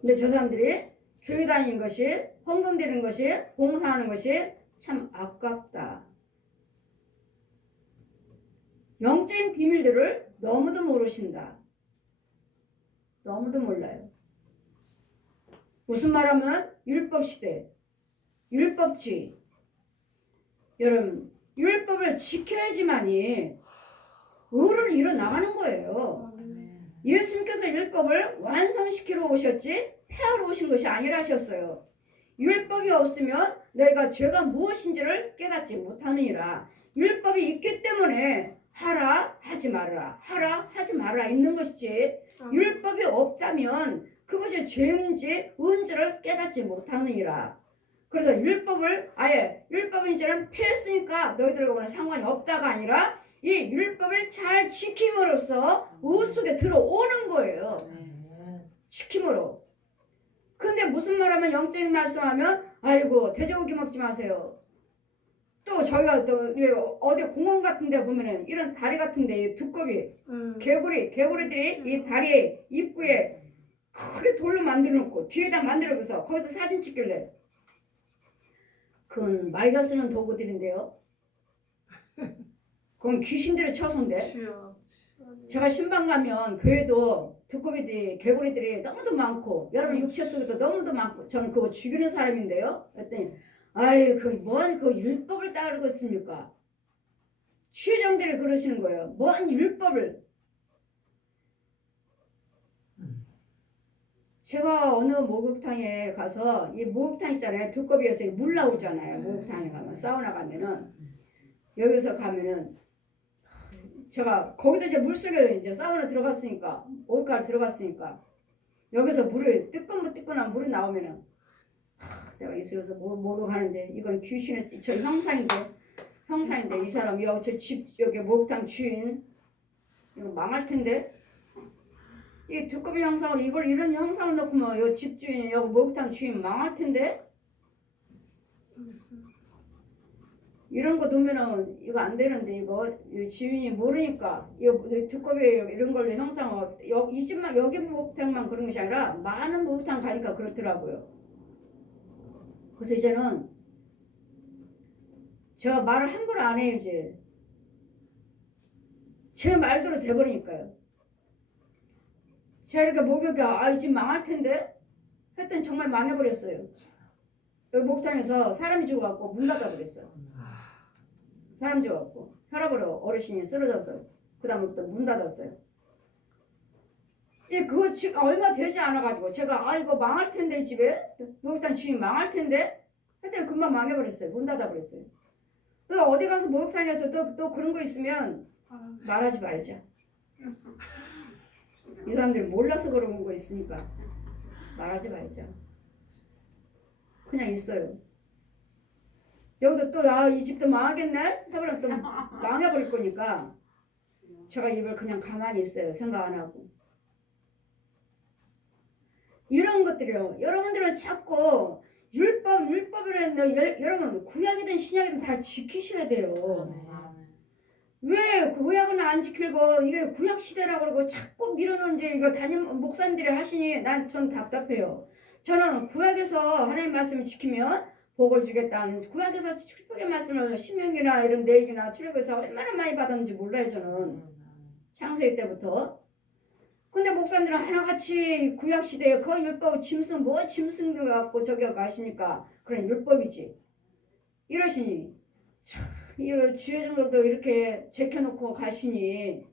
근데 저 사람들이 교회 다니는 것이, 헌금 드리는 것이, 봉사하는 것이 참 아깝다. 영적인 비밀들을 너무도 모르신다. 너무도 몰라요. 무슨 말하면 율법 시대, 율법주의. 여러분, 율법을 지켜야지만이 의를 이뤄 나가는 거예요. 예수님께서 율법을 완성시키러 오셨지 폐하러 오신 것이 아니라 하셨어요. 율법이 없으면 내가 죄가 무엇인지를 깨닫지 못하느니라. 율법이 있기 때문에 하라 하지 말아라, 하라 하지 말아라 있는 것이지, 율법이 없다면 그것이 죄인지 의인지를 깨닫지 못하느니라. 그래서 율법을 아예 율법은 이제는 폐했으니까 너희들과는 상관이 없다가 아니라 이 율법을 잘 지킴으로써 의 속에 들어오는 거예요. 지킴으로. 근데 무슨 말하면 영적인 말씀하면 아이고 돼지고기 먹지 마세요. 또 저희가 또 어디 공원 같은 데 보면은 이런 다리 같은 데 두꺼비 개구리들이 이 다리 입구에 크게 돌로 만들어 놓고 뒤에다 만들어 놓고서 거기서 사진 찍길래, 그건 말가 쓰는 도구들인데요. 그건 귀신들의 처소인데. 제가 신방 가면 교회도 두꺼비들이 개구리들이 너무도 많고 여러분 육체 속에도 너무도 많고 저는 그거 죽이는 사람인데요. 그랬더니 아이 그 율법을 따르고 있습니까? 취회장들이 그러시는 거예요. 뭔 율법을. 제가 어느 목욕탕에 가서 이 목욕탕 있잖아요. 두꺼비에서 물 나오잖아요. 목욕탕에 가면 사우나 가면은 여기서 가면은 제가 거기도 이제 물속에 이제 사우나 들어갔으니까 목욕탕 들어갔으니까 여기서 물이 뜨끈한 물이 나오면은 내가 여기서 목욕하는데 이건 귀신의 저 형사인데 이 사람 여기 저 집 여기 목욕탕 주인 이거 망할 텐데. 이 두꺼비 형상을 이런 형상을 놓고 뭐 요 집주인 여기 목욕탕 주인 망할 텐데. 이런 거 두면은 이거 안 되는데 이거 주인이 모르니까 이거 두꺼비 이런 걸로 형상을 이 집만 여기 목욕탕만 그런 것이 아니라 많은 목욕탕 가니까 그렇더라고요. 그래서 이제는 제가 말을 함부로 안 해요. 이제 제 말대로 돼버리니까요. 제가 이렇게 목욕이 이 집 망할 텐데 했더니 정말 망해버렸어요. 여기 목욕탕에서 사람이 죽어갖고 문 닫아버렸어요. 사람 죽어갖고 혈압으로 어르신이 쓰러져서 그 다음부터 문 닫았어요. 그거 지금 얼마 되지 않아가지고 제가 이거 망할 텐데 이 집에 목욕탕 주인 망할 텐데 했더니 금방 망해버렸어요. 문 닫아버렸어요. 또 어디 가서 목욕탕에서 또 그런 거 있으면 말하지 말자. 이 사람들이 몰라서 그런 거 있으니까 말하지 말자. 그냥 있어요. 여기도 또 이 집도 망하겠네? 해버리면 또 망해버릴 거니까 제가 입을 그냥 가만히 있어요. 생각 안 하고. 이런 것들이요. 여러분들은 자꾸 율법이라는 여러분 구약이든 신약이든 다 지키셔야 돼요. 왜 구약은 안 지키고 이게 구약 시대라고 그러고 자꾸 밀어놓은지 이거 담임 목사님들이 하시니 전 답답해요. 저는 구약에서 하나님 말씀을 지키면 복을 주겠다는 구약에서 축복의 말씀을 신명기나 이런 내기나 출애굽에서 얼마나 많이 받았는지 몰라요. 저는 창세기 때부터. 근데 목사님들은 하나같이 구약 시대에 그 율법 짐승 짐승들 갖고 저기 가시니까 그런 율법이지 이러시니 참 이런 주여정들도 이렇게 제켜놓고 가시니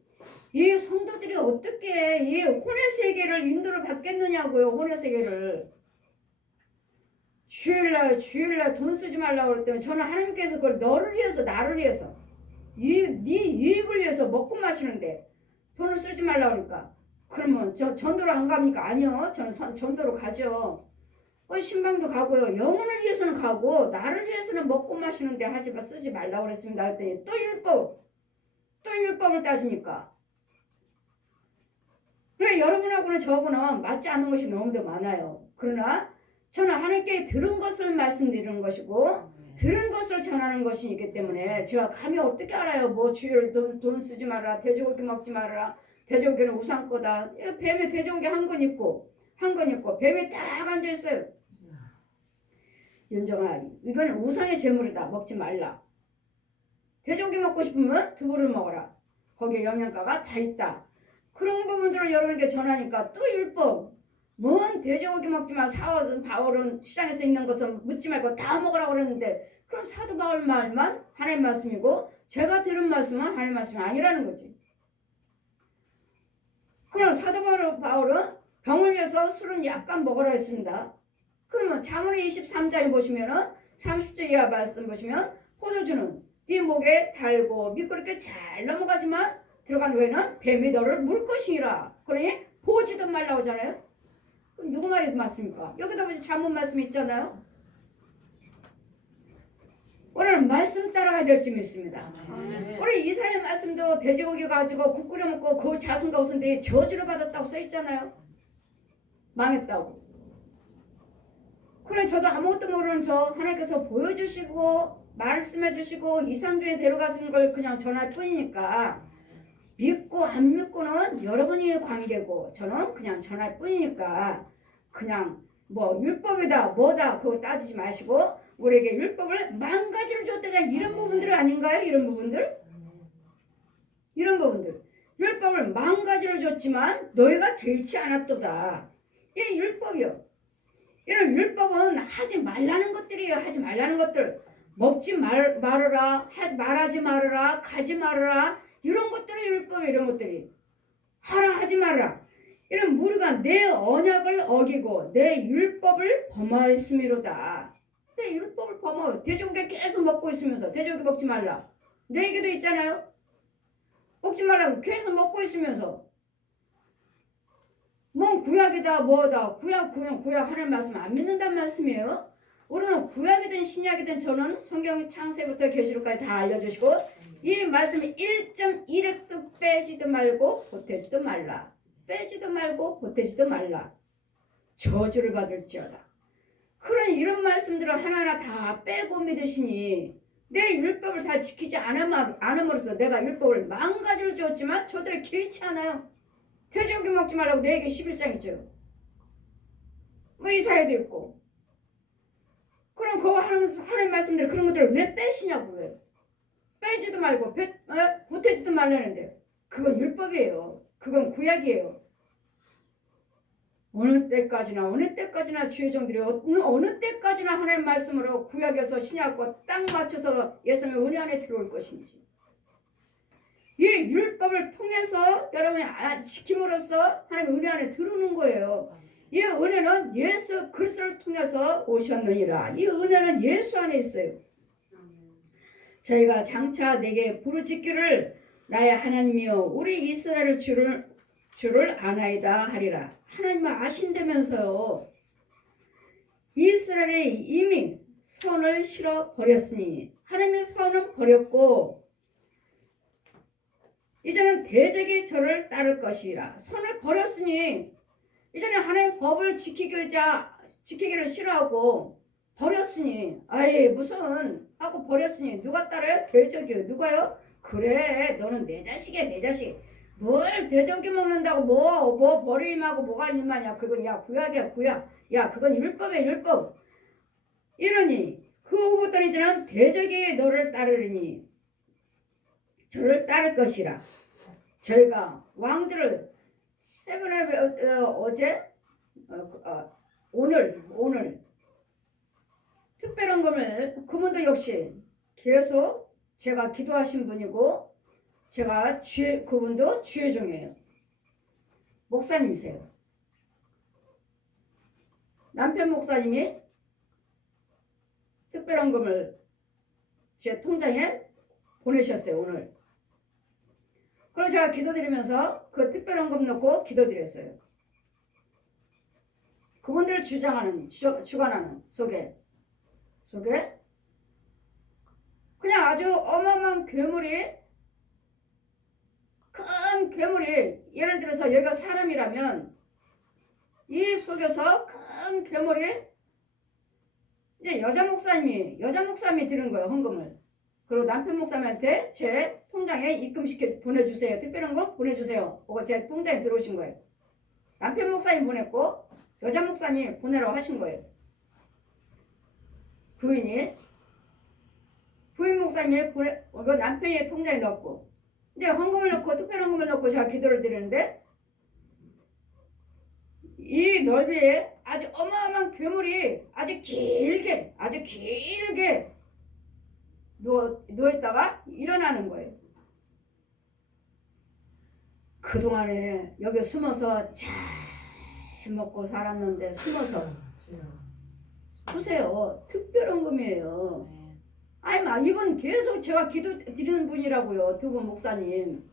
이 성도들이 어떻게 이 혼의 세계를 인도를 받겠느냐고요. 혼의 세계를 주일날 돈 쓰지 말라고 그랬더니 저는 하나님께서 그걸 너를 위해서 나를 위해서 네 유익을 위해서 먹고 마시는데 돈을 쓰지 말라고 그러니까 그러면 저 전도로 안 갑니까? 아니요. 저는 전도로 가죠. 신방도 가고요. 영혼을 위해서는 가고 나를 위해서는 먹고 마시는데 쓰지 말라고 그랬습니다. 했더니 또 율법을 따지니까. 그래 여러분하고는 저하고는 맞지 않는 것이 너무도 많아요. 그러나 저는 하나님께 들은 것을 말씀드리는 것이고 들은 것을 전하는 것이기 때문에 제가 감히 어떻게 알아요? 뭐 주일 돈 쓰지 마라. 돼지고기 먹지 말아라. 돼지고기는 우상 거다. 뱀에 돼지고기 한 건 있고 황건 있고 뱀이 딱 앉아있어요. 윤정아, 이건 우상의 제물이다. 먹지 말라. 돼지고기 먹고 싶으면 두부를 먹어라. 거기에 영양가가 다 있다. 그런 부분들을 여러분에게 전하니까 또 율법. 뭔 돼지고기 먹지 마. 사와서 바울은 시장에서 있는 것은 묻지 말고 다 먹으라고 그랬는데 그럼 사도 바울 말만 하나님 말씀이고 제가 들은 말씀은 하나님 말씀이 아니라는 거지. 그럼 사도 바울은 병을 위해서 술은 약간 먹으라 했습니다. 그러면 잠언의 23장에 보시면은 30절 이하 말씀 보시면 포도주는 네 목에 달고 미끄럽게 잘 넘어가지만 들어간 후에는 뱀이 너를 물 것이니라. 그러니 보지도 말라고 하잖아요. 그럼 누구 말이 맞습니까? 여기다 보면 잠언 말씀 있잖아요. 오늘은 말씀 따라가야 될 점이 있습니다. 우리 이사야 말씀도 돼지고기 가지고 국 끓여 먹고 그 자손과 후손들이 저주를 받았다고 써있잖아요. 망했다고. 그래 저도 아무것도 모르는 저 하나님께서 보여주시고 말씀해 주시고 2, 3주에 데려가시는 걸 그냥 전할 뿐이니까 믿고 안 믿고는 여러분의 관계고 저는 그냥 전할 뿐이니까 그냥 뭐 율법이다 뭐다 그거 따지지 마시고 우리에게 율법을 망가지를 줬대잖아. 이런 부분들 아닌가요? 이런 부분들 율법을 망가지를 줬지만 너희가 개의치 않았도다. 이 율법이요. 이런 율법은 하지 말라는 것들이에요. 하지 말라는 것들. 먹지 말아라, 말하지 말아라, 가지 말아라. 이런 것들이 율법이에요. 이런 것들이. 하라 하지 말아라. 이런 우리가 내 언약을 어기고 내 율법을 범하였음이로다. 내 율법을 범하여. 돼지고기 계속 먹고 있으면서 돼지고기 먹지 말라. 내 얘기도 있잖아요. 먹지 말라고 계속 먹고 있으면서 뭔 구약이다 뭐다 구약 하나님 말씀 안 믿는다는 말씀이에요. 우리는 구약이든 신약이든 저는 성경 창세부터 계시록까지 다 알려주시고 이 말씀이 1.1획도 빼지도 말고 보태지도 말라. 빼지도 말고 보태지도 말라. 저주를 받을지어다. 그런 이런 말씀들을 하나하나 다 빼고 믿으시니 내 율법을 다 지키지 않음으로써 내가 율법을 망가져 줬지만 저들이 개의치 않아요. 돼지고기 먹지 말라고 내게 11장 있죠. 뭐 이사야도 있고. 그럼 그거 하나님 말씀대로 그런 것들을 왜 빼시냐고. 왜 빼지도 말고 보태지도 말라는데 그건 율법이에요. 그건 구약이에요. 어느 때까지나 주의 종들이 어느 때까지나 하나님 말씀으로 구약에서 신약과 딱 맞춰서 예수님의 은혜 안에 들어올 것인지. 이 율법을 통해서 여러분이 지킴으로써 하나님의 은혜 안에 들어오는 거예요. 이 은혜는 예수 그리스도를 통해서 오셨느니라. 이 은혜는 예수 안에 있어요. 저희가 장차 내게 부르짖기를 나의 하나님이여 우리 이스라엘 주를 아나이다 하리라. 하나님은 아신다면서요. 이스라엘이 이미 선을 실어 버렸으니 하나님의 선은 버렸고 이제는 대적이 저를 따를 것이라. 선을 버렸으니 이제는 하나님 법을 지키기를 싫어하고 버렸으니 아예 무슨 하고 버렸으니 누가 따라요? 대적이요. 누가요? 그래 너는 내 자식이야 내 자식. 뭘 돼지고기 먹는다고 뭐 버림하고 뭐가 일만이야. 그건 야 구약이야 구약. 야 그건 율법이야 율법. 이러니 그 후부터 이제는 대적이 너를 따르리니 저를 따를 것이라. 저희가 왕들을 최근에 어제 오늘 특별한 것을 그분도 역시 계속 제가 기도하신 분이고 제가 그분도 주의 종이에요. 목사님이세요. 남편 목사님이 특별헌금을 제 통장에 보내셨어요. 오늘. 그래서 제가 기도드리면서 그 특별헌금 넣고 기도드렸어요. 그분들을 주관하는 속에 그냥 아주 어마어마한 큰 괴물이 예를 들어서 여기가 사람이라면 이 속에서 큰 괴물이 이제 여자 목사님이 드는 거예요. 헌금을. 그리고 남편 목사님한테 제 통장에 입금시켜 보내주세요. 특별한 거 보내주세요. 그거 제 통장에 들어오신 거예요. 남편 목사님 보냈고 여자 목사님이 보내라고 하신 거예요. 부인 목사님이 그 남편이 통장에 넣었고, 이제 헌금을 넣고 특별 헌금을 넣고 제가 기도를 드리는데, 이 넓이에 아주 어마어마한 괴물이 아주 길게 누워있다가 일어나는 거예요. 그동안에 여기 숨어서 잘 먹고 살았는데 숨어서 보세요. 특별헌금이에요. 아니 막 이분 계속 제가 기도 드리는 분이라고요. 두 분 목사님.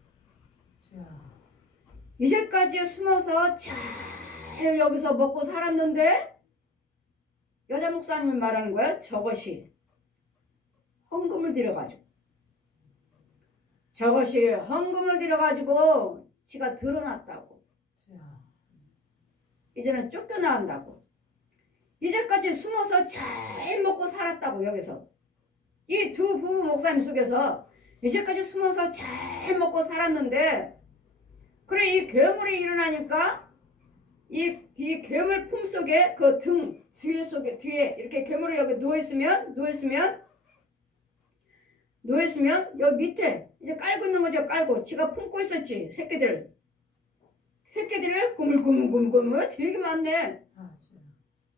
이제까지 숨어서 잘 여기서 먹고 살았는데 여자 목사님 말하는 거야. 저것이 헌금을 들여가지고 지가 드러났다고. 이제는 쫓겨나간다고. 이제까지 숨어서 잘 먹고 살았다고. 여기서 이 두 부부 목사님 속에서 이제까지 숨어서 잘 먹고 살았는데, 그래 이 괴물이 일어나니까 이 괴물 품 속에 그 등 뒤에 이렇게 괴물이 여기 누워있으면 여기 밑에 이제 깔고 있는 거죠. 깔고 지가 품고 있었지. 새끼들을 고물고물 되게 많네.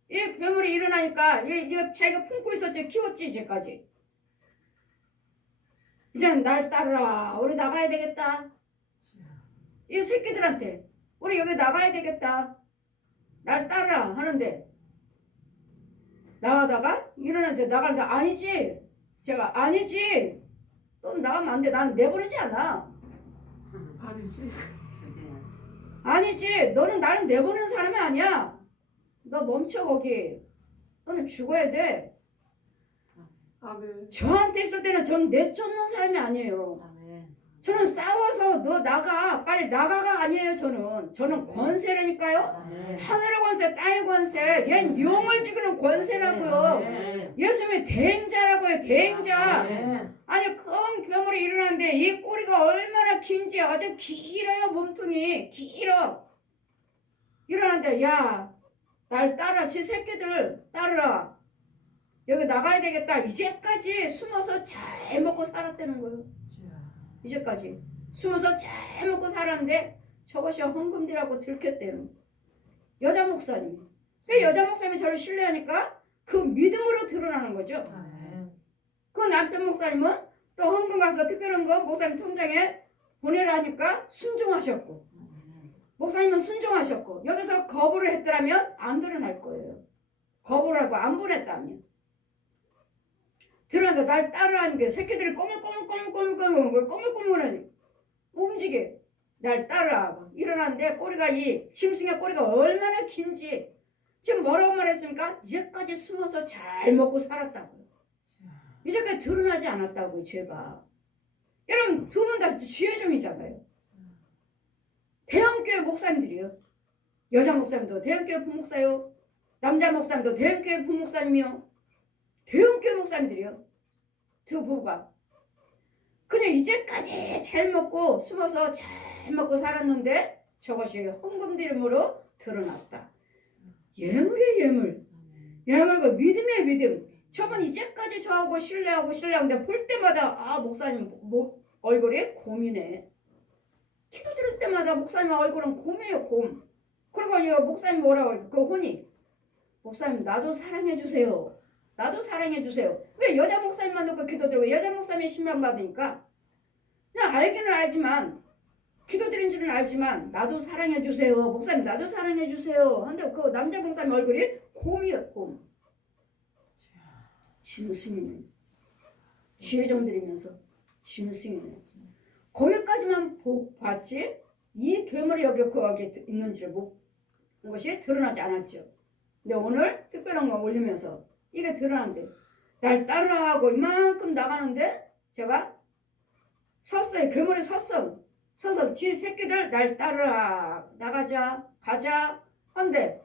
이 괴물이 일어나니까 이제 자기가 품고 있었지. 키웠지. 이제까지. 이제는 날 따르라. 우리 나가야 되겠다. 이 새끼들한테 우리 여기 나가야 되겠다. 날 따르라 하는데, 나가다가 일어나서 나가는데 아니지. 제가 아니지. 넌 나가면 안 돼. 나는 내보내지 않아. 아니지. 너는 나는 내보내는 사람이 아니야. 너 멈춰 거기. 너는 죽어야 돼. 아멘. 저한테 있을 때는 전 내쫓는 사람이 아니에요. 아멘. 저는 싸워서 너 나가 빨리 나가가 아니에요. 저는 권세라니까요. 아멘. 하늘의 권세, 땅의 권세, 얜 용을 죽이는 권세라고요. 아멘. 예수님이 대행자라고요. 대행자. 아멘. 아니 큰 괴물이 일어나는데 이 꼬리가 얼마나 긴지 아주 길어요. 몸통이 길어. 일어나는데 야, 날 따라. 지 새끼들 따르라. 여기 나가야 되겠다. 이제까지 숨어서 잘 먹고 살았다는 거예요. 이제까지 숨어서 잘 먹고 살았는데 저것이 헌금이라고 들켰대요. 여자 목사님. 그 여자 목사님이 저를 신뢰하니까 그 믿음으로 드러나는 거죠. 그 남편 목사님은 또 헌금 가서 특별헌금 목사님 통장에 보내라니까 순종하셨고, 목사님은 순종하셨고, 여기서 거부를 했더라면 안 드러날 거예요. 거부를 하고 안 보냈다면. 드러나서 날 따라하는 게 새끼들이 꼬물꼬물하니 움직여. 날 따라하고 일어났는데 꼬리가 이 짐승의 꼬리가 얼마나 긴지. 지금 뭐라고 말했습니까? 이제까지 숨어서 잘 먹고 살았다고요. 이제까지 드러나지 않았다고요. 죄가. 여러분 두 분 다 죄점이잖아요. 대형교회 목사님들이요. 여자 목사님도 대형교회 부목사요. 남자 목사님도 대형교회 부목사님이요. 대형교회 목사님들이요. 두 부부가. 그냥 이제까지 잘 먹고 숨어서 잘 먹고 살았는데 저것이 헌금드림으로 드러났다. 예물이에요. 예물. 예물이고 믿음이에요. 믿음. 저분 이제까지 저하고 신뢰하는데 볼 때마다 아 목사님 얼굴이 곰이네. 기도 들을 때마다 목사님 얼굴은 곰이에요. 곰. 그리고 이 목사님 뭐라고 그래? 그 혼이 목사님 나도 사랑해 주세요. 나도 사랑해 주세요. 왜 여자 목사님만 놓고 기도 드리고 여자 목사님이 신명 받으니까 그냥 알기는 알지만 기도 드린 줄은 알지만 나도 사랑해 주세요. 목사님 나도 사랑해 주세요. 근데 그 남자 목사님 얼굴이 곰이에요. 곰. 짐승이네. 죄좀 드리면서 짐승이네. 거기까지만 봤지 이 괴물이 여기 있는지를 것이 드러나지 않았죠. 근데 오늘 특별한 거 올리면서 이게 드러난대. 날 따르라고 이만큼 나가는데 제가 섰어요. 괴물이 서서 지 새끼들 날 따르라. 나가자. 가자. 한데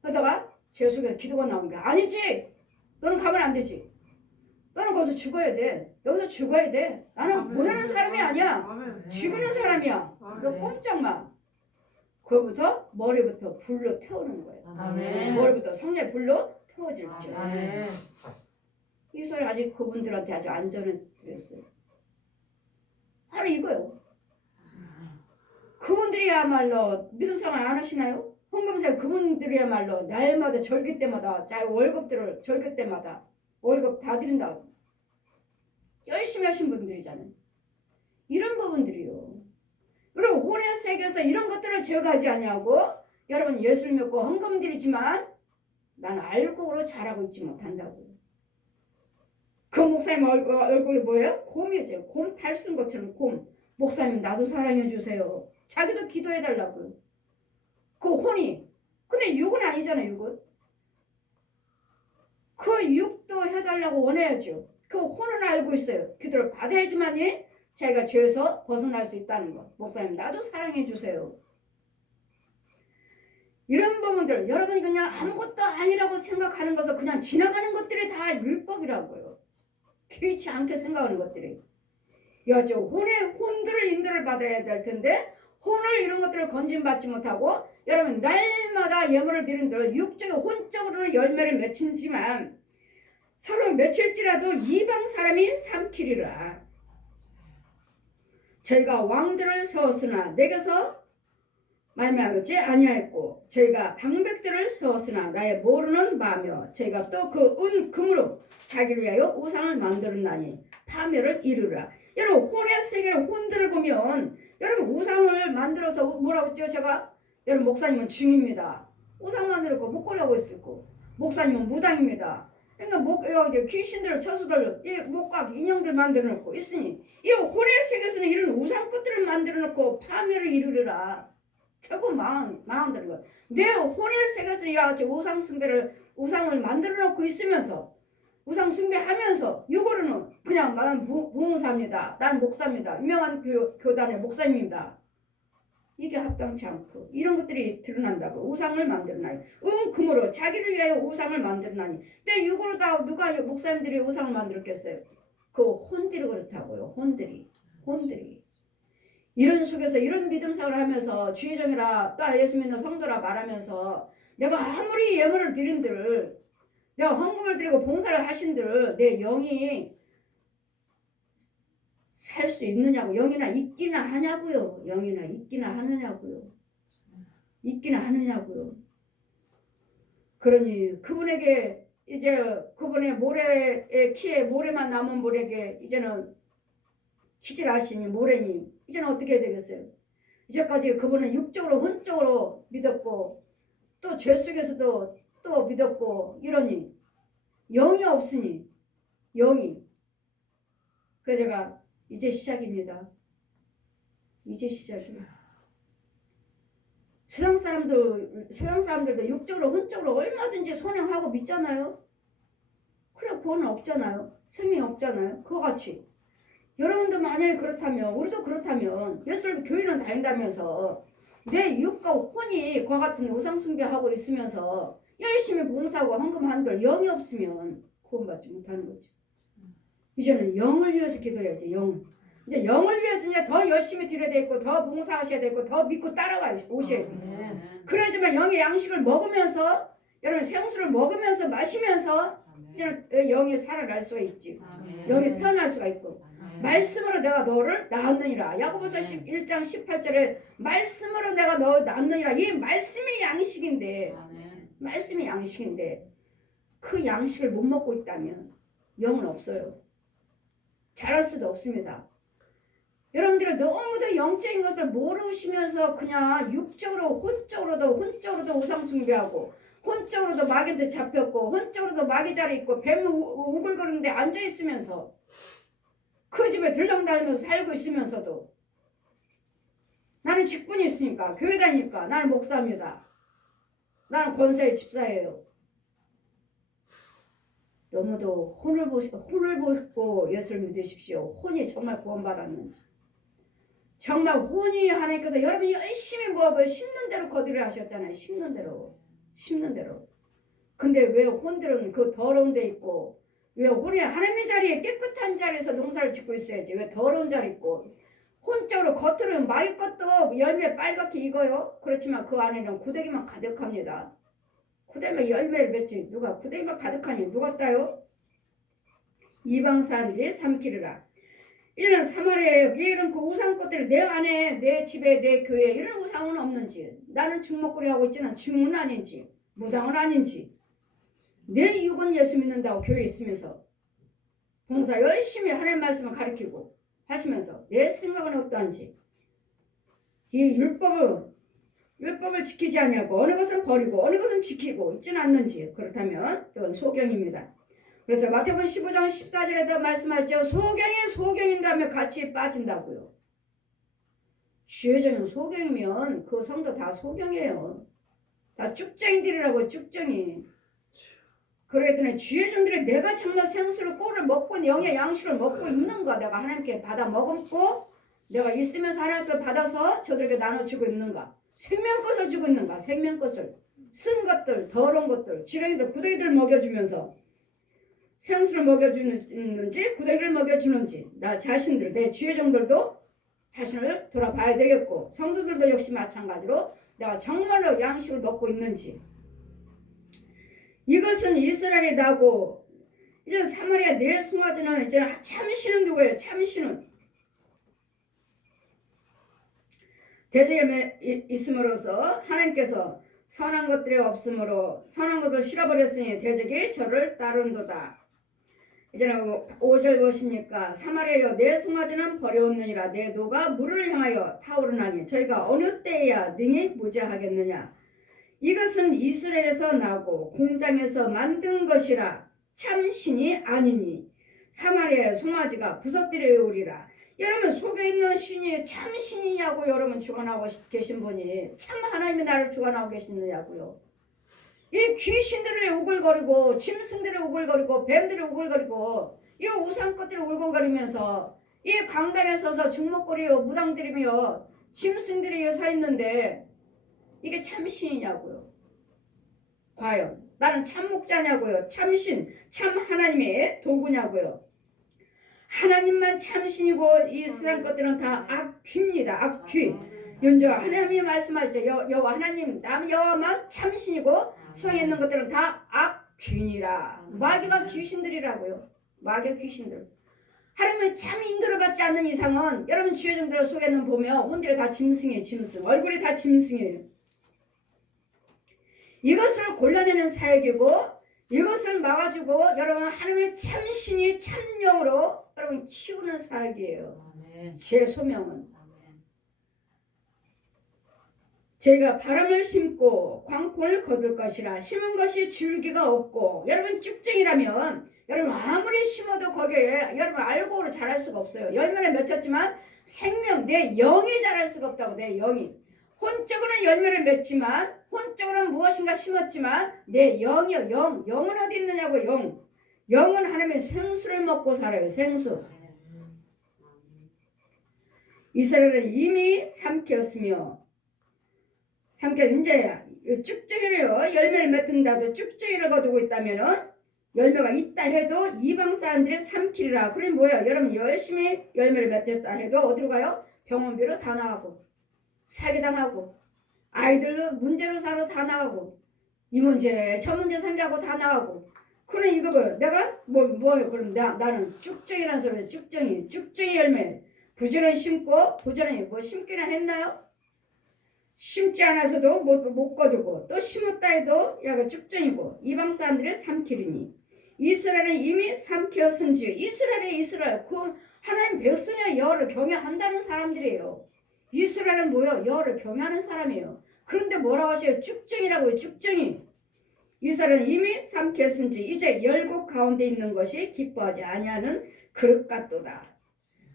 그러다가 제 속에 기도가 나온 게 아니지. 너는 가면 안 되지. 너는 거기서 죽어야 돼. 여기서 죽어야 돼. 나는 보내는 사람이 아니야. 죽이는 사람이야. 너 꼼짝마. 그부터 머리부터 불로 태우는 거예요. 아멘. 머리부터 성령의 불로 태워질죠. 아멘. 이 소리 아직 그분들한테 아주 안 전해드렸어요. 바로 이거요. 그분들이야말로 믿음생활 안 하시나요? 헌금생 그분들이야말로 날마다 절기 때마다 자기 월급들을 절기 때마다 월급 다 드린다. 열심히 하신 분들이잖아요. 이런 부분들이요. 그리고 혼의 세계에서 이런 것들을 제어하지 아니하고 여러분 예수를 믿고 헌금 드리지만 나는 알고로 잘하고 있지 못한다고요. 그 목사님 얼굴이 뭐예요? 곰이죠. 곰 탈쓴 것처럼 곰. 목사님 나도 사랑해 주세요. 자기도 기도해 달라고요. 그 혼이. 근데 육은 아니잖아요. 육은. 그 육도 해달라고 원해야죠. 그 혼은 알고 있어요. 기도를 받아야지만이 자기가 죄에서 벗어날 수 있다는 거. 목사님 나도 사랑해 주세요. 이런 부분들 여러분이 그냥 아무것도 아니라고 생각하는 것을 그냥 지나가는 것들이 다 율법이라고요. 개의치 않게 생각하는 것들이. 야, 저 혼들을 인도를 받아야 될 텐데 혼을 이런 것들을 건진받지 못하고 여러분 날마다 예물을 드리는 대로 육적인 혼적으로는 열매를 맺히지만 서로 맺힐지라도 이방 사람이 삼키리라. 저희가 왕들을 세웠으나 내게서 말미암았지 아니하였고 저희가 방백들을 세웠으나 나의 모르는 마며 저희가 또 그 금으로 자기를 위하여 우상을 만들었나니 파멸을 이루라. 여러분 혼의 세계를 혼들을 보면 여러분 우상을 만들어서 뭐라고 했죠? 제가 여러분 목사님은 중입니다. 우상 만들었고 목걸이하고 있었고 목사님은 무당입니다. 그러니까 귀신들 처수들 이 목각 인형들 만들어 놓고 있으니 이 혼의 세계에서는 이런 우상 것들을 만들어 놓고 파멸을 이루리라. 결국 망한다는 거야. 내 혼의 세계에서는 야 우상 숭배를 우상을 만들어 놓고 있으면서 우상 숭배하면서 이거로는 그냥 나는 부흥사입니다. 나는 목사입니다. 유명한 교단의 목사님입니다. 이게 합당치 않고 이런 것들이 드러난다고. 우상을 만들어나니 금으로 자기를 위하여 우상을 만들어나니. 근데 이거로 다 누가 목사님들이 우상을 만들었겠어요? 그 혼들이 그렇다고요. 혼들이 이런 속에서 이런 믿음 생활을 하면서 주의종이라 또 예수 믿는 성도라 말하면서 내가 아무리 예물을 드린들 내가 헌금을 드리고 봉사를 하신들 내 영이 살 수 있느냐고. 영이나 있기나 하냐고요. 영이나 있기나 하느냐고요. 있기나 하느냐고요. 그러니 그분에게 이제 그분의 모래의 키에 모래만 남은 분에게 이제는 키질 하시니 모래니 이제는 어떻게 해야 되겠어요? 이제까지 그분은 육적으로 혼적으로 믿었고 또 죄 속에서도 또 믿었고 이러니 영이 없으니 영이. 그래서 제가 이제 시작입니다. 이제 시작이에요. 세상 사람들도 육적으로 혼적으로 얼마든지 선행하고 믿잖아요. 그래 구원은 없잖아요. 생명이 없잖아요. 그거 같이 여러분도 만약에 그렇다면 우리도 그렇다면 예수를 교회는 다닌다면서 내 육과 혼이 그와 같은 우상 숭배하고 있으면서 열심히 봉사하고 헌금한들 영이 없으면 구원받지 못하는 거죠. 이제는 영을 위해서 기도해야지. 영. 이제 영을 위해서 이제 더 열심히 드려야 되고 더 봉사하셔야 되고 더 믿고 따라와 오셔야 돼요. 그러지만 영의 양식을 먹으면서 여러분 생수를 먹으면서 마시면서 이제는 영이 살아날 수가 있지. 영이 태어날 수가 있고 말씀으로 내가 너를 낳았느니라. 야고보서 1장 18절에 말씀으로 내가 너 낳았느니라. 이 말씀이 양식인데 말씀이 양식인데 그 양식을 못 먹고 있다면 영은 없어요. 자랄 수도 없습니다. 여러분들은 너무도 영적인 것을 모르시면서 그냥 육적으로 혼적으로도 우상 숭배하고 혼적으로도 마귀한테 잡혔고 혼적으로도 마귀 자리에 있고 뱀 우글거리는데 앉아있으면서 그 집에 들락다니면서 살고 있으면서도 나는 직분이 있으니까 교회 다니니까 나는 목사입니다. 나는 권사의 집사예요. 너무도 혼을 보고 예수를 믿으십시오. 혼이 정말 구원받았는지. 정말 혼이 하나님께서 여러분이 열심히 모아서 심는 대로 거두려 하셨잖아요. 심는 대로. 근데 왜 혼들은 그 더러운 데 있고 왜 혼이 하나님의 자리에 깨끗한 자리에서 농사를 짓고 있어야지. 왜 더러운 자리 있고 혼적으로 겉으로는 마이 것도 열매 빨갛게 익어요. 그렇지만 그 안에는 구데기만 가득합니다. 구데기만 열매를 맺지 누가 구데기만 가득하니 누가 따요? 이방 사람들이 삼키리라. 이런 사마리아에 이런 그 우상 것들이 내 안에 내 집에 내 교회에 이런 우상은 없는지 나는 중목거리 하고 있지는 중은 아닌지 무당은 아닌지 내 육은 예수 믿는다고 교회에 있으면서 봉사 열심히 하나님 말씀을 가르치고 하시면서 내 생각은 어떠한지 이 율법을 지키지 아니하고 어느 것은 버리고 어느 것은 지키고 있지는 않는지 그렇다면 이건 소경입니다. 그래서 마태복음 15장 14절에도 말씀하시죠. 소경이 소경인다며 같이 빠진다고요. 주의적인 소경이면 그 성도 다 소경이에요. 다 쭉쟁이들이라고 쭉쟁이. 그러기 때문에 주의종들이 내가 정말 생수를 꼴을 먹고 영의 양식을 먹고 있는가 내가 하나님께 받아 먹고 내가 있으면서 하나님께 받아서 저들에게 나눠주고 있는가 생명 것을 주고 있는가 생명 것을 쓴 것들 더러운 것들 지렁이들 구더기들 먹여주면서 생수를 먹여주는지 구더기를 먹여주는지 나 자신들 내 주의종들도 자신을 돌아봐야 되겠고 성도들도 역시 마찬가지로 내가 정말로 양식을 먹고 있는지 이것은 이스라엘이 나고 이제 사마리아 내 송아지는 이제 참신은 누구예요? 참신은 대적에 있음으로써 하나님께서 선한 것들이 없으므로 선한 것을 실어버렸으니 대적이 저를 따른도다. 이제는 5절 보시니까 사마리아여 내 송아지는 버려왔느니라 내 노가 물을 향하여 타오르나니 저희가 어느 때에야 능히 무죄하겠느냐. 이것은 이스라엘에서 나고 공장에서 만든 것이라 참신이 아니니 사마리아의 송아지가 부서뜨려오리라. 여러분 속에 있는 신이 참신이냐고 여러분 주관하고 계신 분이 참 하나님이 나를 주관하고 계시느냐고요. 이 귀신들이 우글거리고 짐승들이 우글거리고 뱀들이 우글거리고 이 우상 것들이 우글거리면서 이 강단에 서서 중목거리요 무당들이며 짐승들이 서 있는데 이게 참신이냐고요. 과연 나는 참목자냐고요. 참신 참 하나님의 도구냐고요. 하나님만 참신이고 이 세상 것들은 다 악귀입니다. 악귀. 연저 하나님이 말씀하셨죠. 여호와 하나님 남 여호와만 참신이고 세상에 있는 것들은 다 악귀니라. 마귀와 귀신들이라고요. 마귀와 귀신들. 하나님은 참 인도를 받지 않는 이상은 여러분 주의종들 속에는 보면 온들이 다 짐승이에요. 짐승. 얼굴이 다 짐승이에요. 이것을 골라내는 사역이고 이것을 막아주고 여러분 하나님의 참신이 참령으로 여러분 키우는 사역이에요. 제 소명은 제가 바람을 심고 광풍을 거둘 것이라. 심은 것이 줄기가 없고 여러분 쭉쟁이라면 여러분 아무리 심어도 거기에 여러분 알고로 자랄 수가 없어요. 열매를 맺혔지만 생명 내 영이 자랄 수가 없다고. 내 영이 혼적으로는 열매를 맺지만 혼적으로는 무엇인가 심었지만 내 영이요. 영은 어디 있느냐고. 영은 하나님의 생수를 먹고 살아요. 생수. 이스라엘은 이미 삼켰으며 이제 쭉쟁이래요. 열매를 맺든다도 쭉쟁이를 거두고 있다면은 열매가 있다 해도 이방 사람들이 삼키리라. 그럼 뭐예요? 여러분 열심히 열매를 맺었다 해도 어디로 가요? 병원비로 다 나가고 사기당하고 아이들로 문제로 사러 다 나가고 이 문제 저 문제 상기하고 다 나가고. 그럼 이거 뭐예요? 내가 뭐예요? 그럼 나는 쭉쟁이라는 소리예요. 쭉쟁이 열매. 부지런히 심고 부지런히 뭐 심기는 했나요? 심지 않아서도 못 거두고 또 심었다 해도 야가 쭉쟁이고 이방 사람들의 삼키리니 이스라엘은 이미 삼켰은지. 이스라엘 그 하나님 백성의 여호와를 경외한다는 사람들이에요. 이스라엘은 뭐예요? 여호와를 경외하는 사람이에요. 그런데 뭐라고 하셔요? 쭉쟁이라고요. 쭉쟁이. 이스라엘은 이미 삼켰은지 이제 열국 가운데 있는 것이 기뻐하지 아니하는 그릇 같도다.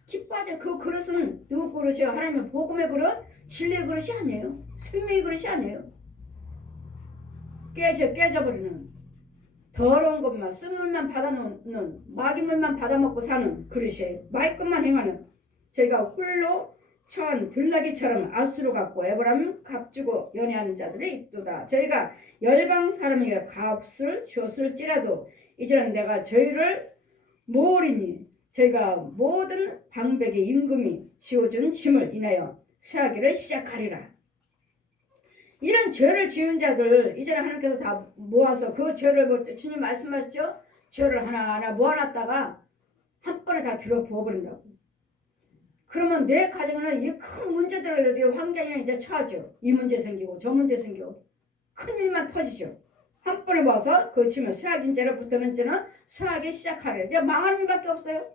기뻐하지. 그 그릇은 누구 그릇이요? 하나님의 복음의 그릇, 진리의 그릇이 아니에요. 생명의 그릇이 아니에요. 깨져버리는 더러운 것만 쓴물만 받아놓는 마귀물만 받아먹고 사는 그릇이에요. 마귀 것만 행하는. 저희가 홀로 처한 들나귀처럼 아수로 갖고 에브라임 값주고 연애하는 자들이 있도다. 저희가 열방 사람에게 값을 주었을지라도 이제는 내가 저희를 모으리니 저희가 모든 방백의 임금이 지어준 짐을 인하여 쇠하기를 시작하리라. 이런 죄를 지은 자들 이제는 하나님께서 다 모아서 그 죄를 뭐 주님 말씀하시죠? 죄를 하나하나 모아놨다가 한 번에 다 들어 부어버린다고. 그러면 내 가정에는 이 큰 문제들을 환경에 이제 처하죠. 이 문제 생기고 저 문제 생기고 큰 일만 터지죠. 한 번에 모아서 그 짐을 쇠하긴죄로 붙드는 죄는 쇠하기 시작하래. 이제 망하는 일밖에 없어요.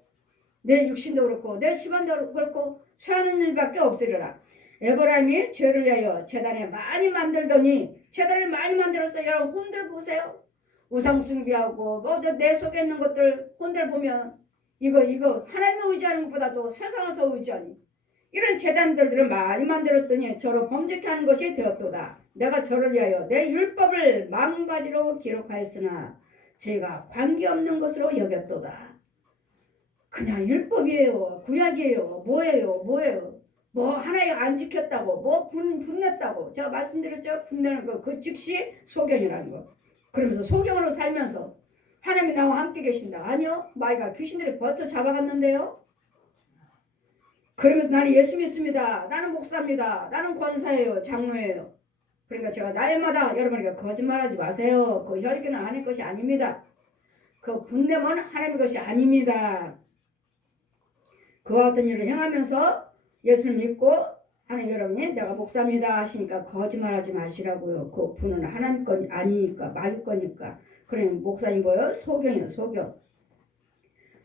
내 육신도 그렇고 내 집안도 그렇고 쇠하는 일밖에 없으리라. 에브라임이 죄를 위하여 제단을 많이 만들더니 제단을 많이 만들었어요. 여러분 혼들 보세요. 우상 숭배하고 뭐 내 속에 있는 것들 혼들 보면 이거 하나님을 의지하는 것보다도 세상을 더 의지하니 이런 제단들을 많이 만들었더니 저로 범죄케 하는 것이 되었도다. 내가 저를 위하여 내 율법을 망가지로 기록하였으나 저희가 관계없는 것으로 여겼도다. 그냥 율법이에요. 구약이에요. 뭐예요. 뭐 하나에 안 지켰다고 뭐 분냈다고 제가 말씀드렸죠. 분내는 그 즉시 소경이라는 거. 그러면서 소경으로 살면서 하나님이 나와 함께 계신다. 아니요. 마이가 귀신들이 벌써 잡아갔는데요. 그러면서 나는 예수 믿습니다. 나는 목사입니다. 나는 권사예요. 장로예요. 그러니까 제가 날마다 여러분에게 거짓말하지 마세요. 그 혈기는 하나님 것이 아닙니다. 그 분냄은 하나님의 것이 아닙니다. 그와 같은 일을 행하면서 예수를 믿고 하나님 여러분이 내가 목사입니다 하시니까 거짓말하지 마시라고요. 그 분은 하나님 건 아니니까 마귀 거니까. 그러면 목사님 뭐예요? 소경이요. 소경.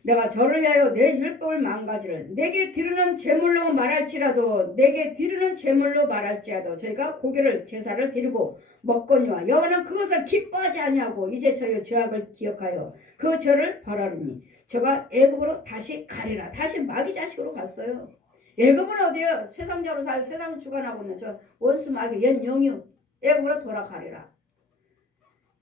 내가 저를 위하여 내 율법을 망가지를 내게 드리는 제물로 말할지라도 저희가 고기를 제사를 드리고 먹거니와 여호와는 그것을 기뻐하지 아니하고 이제 저희의 죄악을 기억하여 그 죄를 벌하리니 저가 애굽으로 다시 가리라. 다시 마귀 자식으로 갔어요. 애굽은 어디요? 세상자로 살고 세상을 주관하고 있는 저 원수 마귀 옛 영이요. 애굽으로 돌아가리라.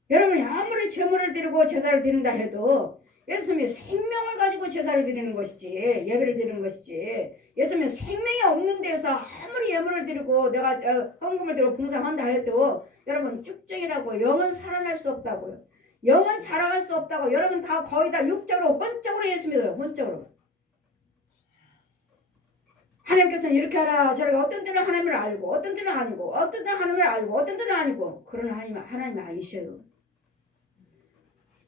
여러분이 아무리 제물을 드리고 제사를 드린다 해도 예수님이 생명을 가지고 제사를 드리는 것이지 예배를 드리는 것이지 예수님이 생명이 없는 데서 아무리 예물을 드리고 내가 헌금을 드리고 봉사한다 해도 여러분 쭉정이라고 영은 살아날 수 없다고요. 영은 자라갈 수 없다고. 여러분 다 거의 다 육적으로 혼적으로 예수 믿어요. 혼적으로. 하나님께서는 이렇게 하라 저렇게 어떤 때는 하나님을 알고 어떤 때는 아니고 어떤 때는 하나님을 알고 어떤 때는 아니고 그런 하나님이 아니셔요.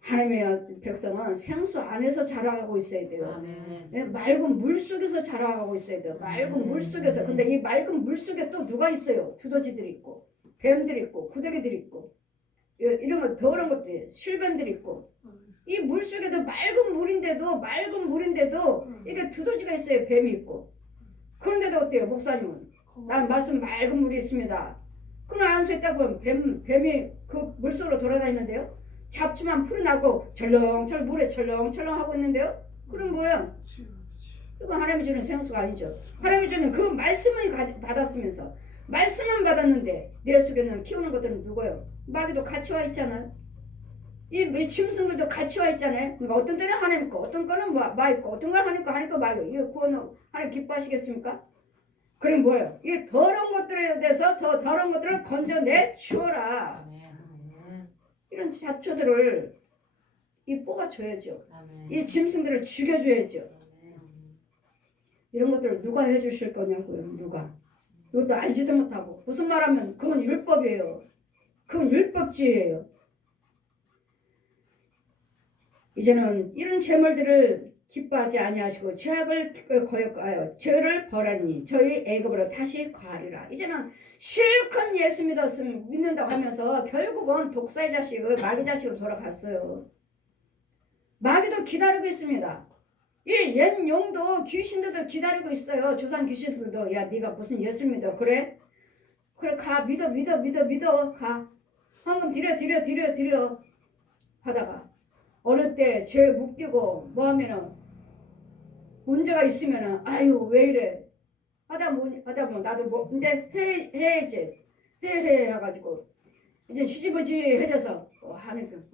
하나님의 백성은 생수 안에서 자라가고 있어야 돼요. 네, 맑은 물 속에서 자라가고 있어야 돼요. 맑은 물 속에서. 근데 이 맑은 물 속에 또 누가 있어요? 두더지들이 있고 뱀들이 있고 구더기들이 있고 이런 거 더러운 것들이 실뱀들이 있고 이 물 속에도 맑은 물인데도 이게 두더지가 있어요. 뱀이 있고. 그런데도 어때요? 목사님은 난 말씀 맑은 물이 있습니다. 그럼 안수에 딱 보면 뱀이 그 물속으로 돌아다니는데요. 잡초만 풀어나고 철렁철렁 물에 철렁철렁 하고 있는데요. 그럼 뭐예요? 이건 하나님이 주는 생수가 아니죠. 하나님이 주는 그 말씀을 받았으면서 말씀은 받았는데 내 속에는 키우는 것들은 누구예요? 마귀도 같이 와 있잖아요. 이 짐승들도 같이 와 있잖아요. 그러니까 어떤 때는 하나님 거, 어떤 거는 마귀 거, 어떤 건 하나님 거 마귀 거. 이거 구원은 하나님 기뻐하시겠습니까? 그럼 뭐예요? 이 더러운 것들에 대해서 더 더러운 것들을 건져내 주어라. 이런 잡초들을 뽑아줘야죠. 이 짐승들을 죽여줘야죠. 이런 것들을 누가 해주실 거냐고요. 누가. 이것도 알지도 못하고 무슨 말하면 그건 율법이에요. 그건 율법주의예요. 이제는 이런 재물들을 기뻐하지 아니하시고 죄악을 거역하여 죄를 벌하니 저희 애굽으로 다시 가리라. 이제는 실컷 예수 믿는다고 하면서 결국은 독사의 자식을 마귀 자식으로 돌아갔어요. 마귀도 기다리고 있습니다. 이 옛 용도 귀신들도 기다리고 있어요. 조상 귀신들도 야 네가 무슨 예수 믿어 그래 가 믿어 가 헌금 드려 하다가 어느 때 죄 묶이고 뭐 하면은 문제가 있으면은 아유 왜 이래 하다 보면 나도 뭐 이제 해야지 해가지고 이제 시지부지해져서 하는 그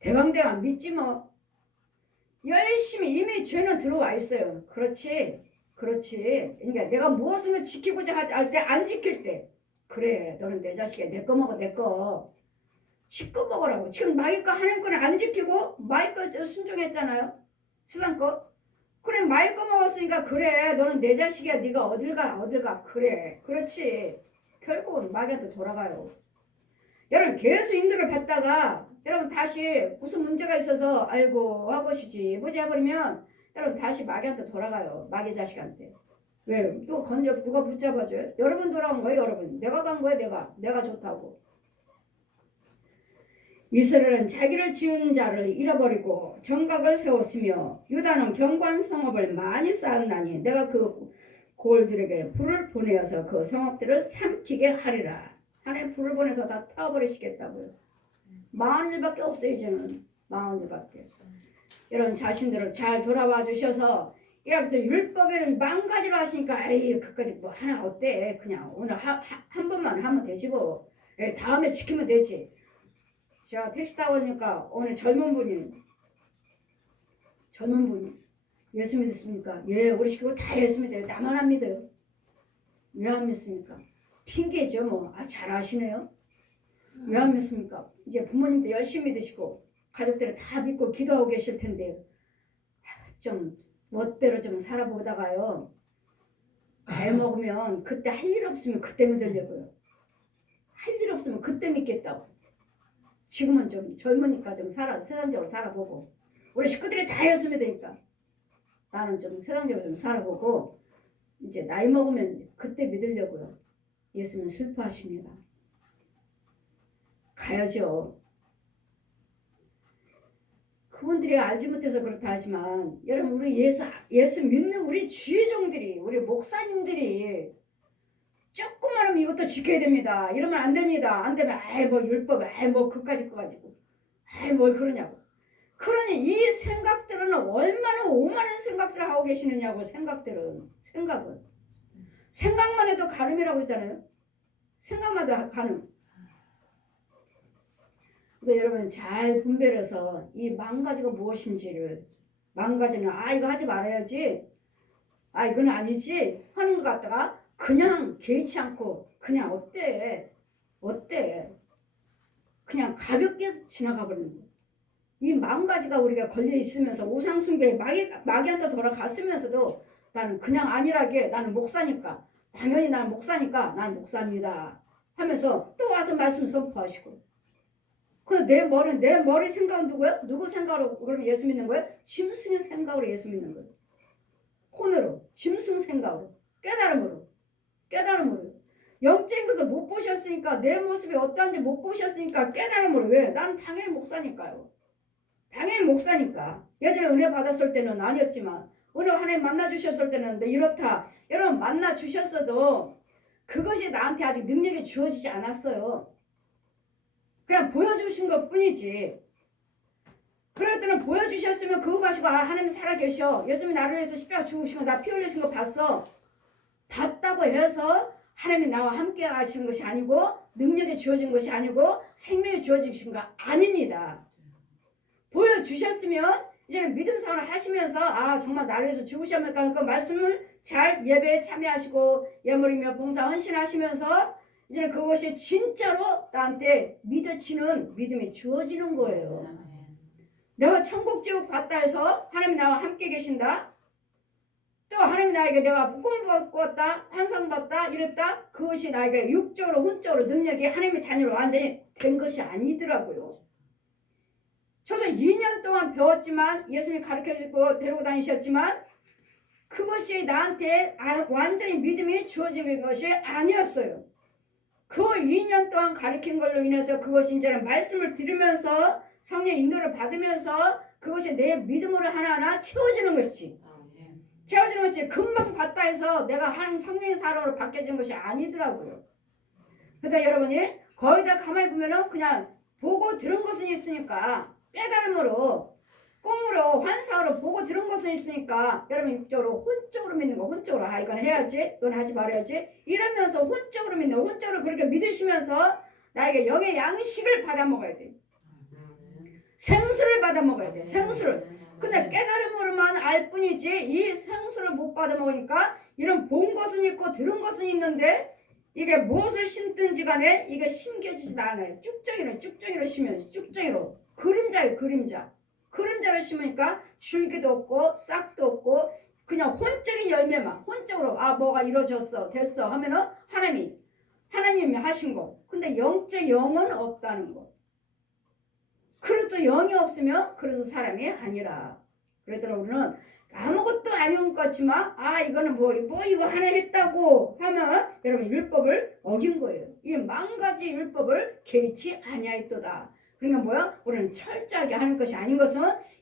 대강대강 믿지 뭐 열심히 이미 죄는 들어와 있어요. 그렇지 그러니까 내가 무엇을 지키고자 할 때 안 지킬 때 그래 너는 내 자식이야 내 거 먹어 내 거 지껏 먹으라고. 지금 마귀 거 하나님 거는 안 지키고 마귀 거 순종했잖아요. 세상 거. 그래 많이 꺼먹었으니까 그래 너는 내 자식이야 네가 어딜 가 그래 그렇지 결국은 마귀한테 돌아가요. 여러분 계속 인도를 받다가 여러분 다시 무슨 문제가 있어서 아이고 하고시지 뭐지 해버리면 여러분 다시 마귀한테 돌아가요. 마귀 자식한테. 왜? 또 건져 누가 붙잡아줘요? 여러분 돌아온 거예요. 여러분 내가 간 거예요. 내가 좋다고. 이스라엘은 자기를 지은 자를 잃어버리고 정각을 세웠으며 유다는 견고한 성읍을 많이 쌓았나니 내가 그 고을들에게 불을 보내어서 그 성읍들을 삼키게 하리라. 하나님 불을 보내서 다 타버리시겠다고요. 40일밖에 없어요. 이제는 40일밖에. 여러분 자신들을 잘 돌아와 주셔서 이렇게 율법에는 망가지로 하시니까 에이 그까지 뭐 하나 어때 그냥 오늘 한 번만 하면 되지 뭐 다음에 지키면 되지. 제가 택시 타고 오니까 오늘 젊은 분이 예수 믿습니까? 예 우리 식구 다 예수 믿어요. 나만 안 믿어요. 왜 안 믿습니까? 핑계죠 뭐. 아 잘하시네요. 왜 안 믿습니까? 이제 부모님도 열심히 믿으시고 가족들을 다 믿고 기도하고 계실 텐데 좀 멋대로 좀 살아보다가요 애 먹으면 그때 할 일 없으면 그때 믿으려고요. 할 일 없으면 그때 믿겠다고. 지금은 좀 젊으니까 좀 세상적으로 살아보고 우리 식구들이 다 예수 믿으니까 나는 좀 세상적으로 좀 살아보고 이제 나이 먹으면 그때 믿으려고요. 예수는 슬퍼하십니다. 가야죠. 그분들이 알지 못해서 그렇다 하지만 여러분 우리 예수 믿는 우리 주의종들이 우리 목사님들이 조금만 하면 이것도 지켜야 됩니다. 이러면 안 됩니다. 안 되면 아이 뭐 율법 아이 뭐 그까짓 거 가지고 아이 뭘 그러냐고. 그러니 이 생각들은 얼마나 오만한 생각들을 하고 계시느냐고. 생각은 생각만 해도 가늠이라고 그러잖아요. 생각만 해도 가늠. 근데 여러분 잘 분별해서 이 망가지가 무엇인지를 망가지는 아 이거 하지 말아야지 아 이건 아니지 하는 것 같다가 그냥 개의치 않고 그냥 어때 그냥 가볍게 지나가 버리는 거예요. 이 망가지가 우리가 걸려 있으면서 우상숭배에 마귀한테 돌아갔으면서도 나는 그냥 안일하게 나는 목사니까 당연히 나는 목사니까 나는 목사입니다 하면서 또 와서 말씀 선포하시고 근데 내 머리 생각은 누구야? 누구 생각으로 그럼 예수 믿는 거예요? 짐승의 생각으로 예수 믿는 거예요. 혼으로 짐승 생각으로 깨달음으로 영적인 것을 못 보셨으니까 내 모습이 어떠한지 못 보셨으니까 깨달음으로 왜? 나는 당연히 목사니까요. 당연히 목사니까. 예전에 은혜 받았을 때는 아니었지만 은혜 하나님 만나주셨을 때는 이렇다. 여러분 만나주셨어도 그것이 나한테 아직 능력이 주어지지 않았어요. 그냥 보여주신 것 뿐이지. 그럴 때는 보여주셨으면 그거 가지고 아 하나님 살아계셔. 예수님이 나를 위해서 십자가 죽으신 거 나 피 흘리신 거 봤어. 봤다고 해서 하나님이 나와 함께 하신 것이 아니고 능력이 주어진 것이 아니고 생명이 주어지신 거 아닙니다. 보여주셨으면 이제는 믿음 생활을 하시면서 아 정말 나를 위해서 죽으셨니까 그 말씀을 잘 예배에 참여하시고 예물이며 봉사 헌신하시면서 이제는 그것이 진짜로 나한테 믿어지는 믿음이 주어지는 거예요. 내가 천국 지옥 봤다 해서 하나님이 나와 함께 계신다. 또 하나님이 나에게 내가 꿈을 봤다 환상 봤다 이랬다. 그것이 나에게 육적으로 혼적으로 능력이 하나님의 자녀로 완전히 된 것이 아니더라고요. 저도 2년 동안 배웠지만 예수님이 가르쳐주고 데리고 다니셨지만 그것이 나한테 완전히 믿음이 주어진 것이 아니었어요. 그 2년 동안 가르친 걸로 인해서 그것이 이제는 말씀을 들으면서 성령 인도를 받으면서 그것이 내 믿음으로 하나하나 채워지는 것이지. 채워지는 것이 금방 봤다 해서 내가 하나님 성령의 사람으로 바뀌어진 것이 아니더라고요. 그래서 여러분이 거기다 가만히 보면은 그냥 보고 들은 것은 있으니까 깨달음으로 꿈으로 환상으로 보고 들은 것은 있으니까 여러분 육적으로 혼적으로 믿는 거 혼적으로 아 이건 해야지 이건 하지 말아야지 이러면서 혼적으로 믿는 거 혼적으로 그렇게 믿으시면서 나에게 영의 양식을 받아 먹어야 돼. 생수를 받아 먹어야 돼. 생수를. 근데 깨달음으로만 알 뿐이지 이 생수를 못 받아 먹으니까 이런 본 것은 있고 들은 것은 있는데 이게 무엇을 심든지 간에 이게 심겨지지 않아요. 쭉정이로 심어요. 쭉정이로. 그림자예요. 그런 자를 심으니까 줄기도 없고 싹도 없고 그냥 혼적인 열매만 혼적으로 아 뭐가 이루어졌어 됐어 하면은 하나님이 하신 거. 근데 영적 영은 없다는 거. 그래서 영이 없으면 그래서 사람이 아니라. 그랬더니 우리는 아무것도 아닌 것 같지만 아 이거는 뭐 이거 하나 했다고 하면 여러분 율법을 어긴 거예요. 이 만가지 율법을 개의치 아니하였도다. 그러니까 뭐야? 우리는 철저하게 하는 것이 아닌 것은